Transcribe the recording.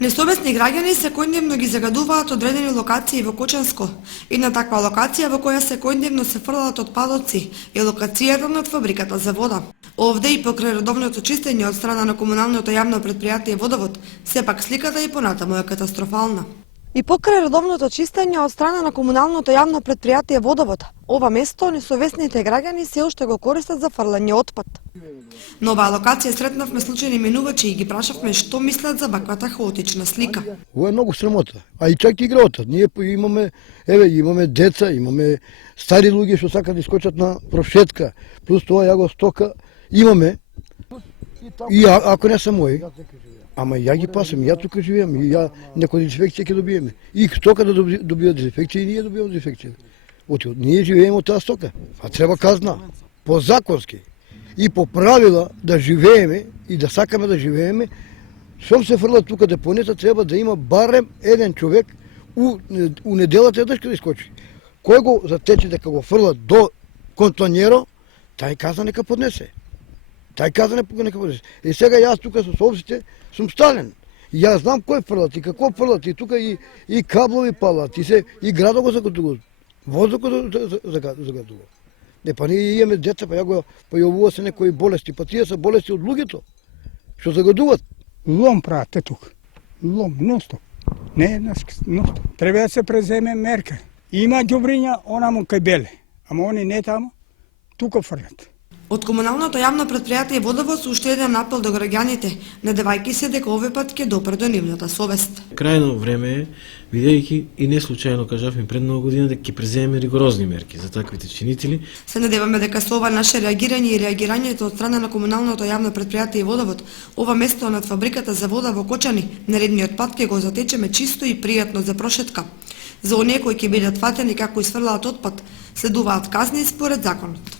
Несовесни граѓани секојдневно ги загадуваат одредени локации во Кочанско. Една таква локација во која секојдневно се фрлат отпадоци е локацијата над фабриката за вода. Овде и покрај редовното чистење од страна на комуналното јавно претпријатие Водовод, сепак сликата и понатаму е катастрофална. И покрај редовното чистење од страна на комуналното јавно претпријатие Водовод, ова место несовесните граѓани се уште го користат за фрлање отпад. На оваа локација сретнавме случајни минувачи и ги прашавме што мислат за ваквата хаотична слика. Ова е многу срамота, а и чак и играта. Ние имаме деца, имаме стари луѓе што сакаат да искочат на прошетка, плюс тоа ја го стока имаме. И ако не се мои, ама ја ги пасам, ја тука живеам, и ја некоја дезинфекција ќе добиеме. И стока да добива дезинфекција и ние добиваме дезинфекција. Ние живееме од таа стока, а треба казна, по законски и по правила да живееме и да сакаме да живееме. Шом се фрла тука депонета, треба да има барем еден човек у неделата еднаш да искочи. Кој го затече дека го фрла до контонеро, тај каза нека поднесе. И сега јас тука со собствите сум стален. Јас знам кој фрлат и како фрлат, и тука и каблови палат, и градот го загадува, воздухот загадува. Па ние имаме деца, па ја го појавува се некои болести, па тие се болести од луѓето, што загадуваат. Лом правате тук, лом, ностоп, не еднаш, ностоп. Треба да се преземе мерка. Има ѓубриња онаму кај Беле, ама они не таму, тука фрлат. Од комуналното јавно претпријатие Водовод уште еден апел до граѓаните, надевајќи се дека овој пат ќе допре до нивната совест. Крајно време е, видејќи и не случајно кажавме пред многу година дека ќе преземеме ригорозни мерки за таквите чинители. Се надеваме дека со ова наше реагирање и реагирањето од страна на комуналното јавно претпријатие Водовод, ова место над фабриката за вода во Кочани, наредниот пат ќе го затечеме чисто и пријатно за прошетка. За оние кои ќе бидат фатени како изфрлаат отпад, следуваат казни според законот.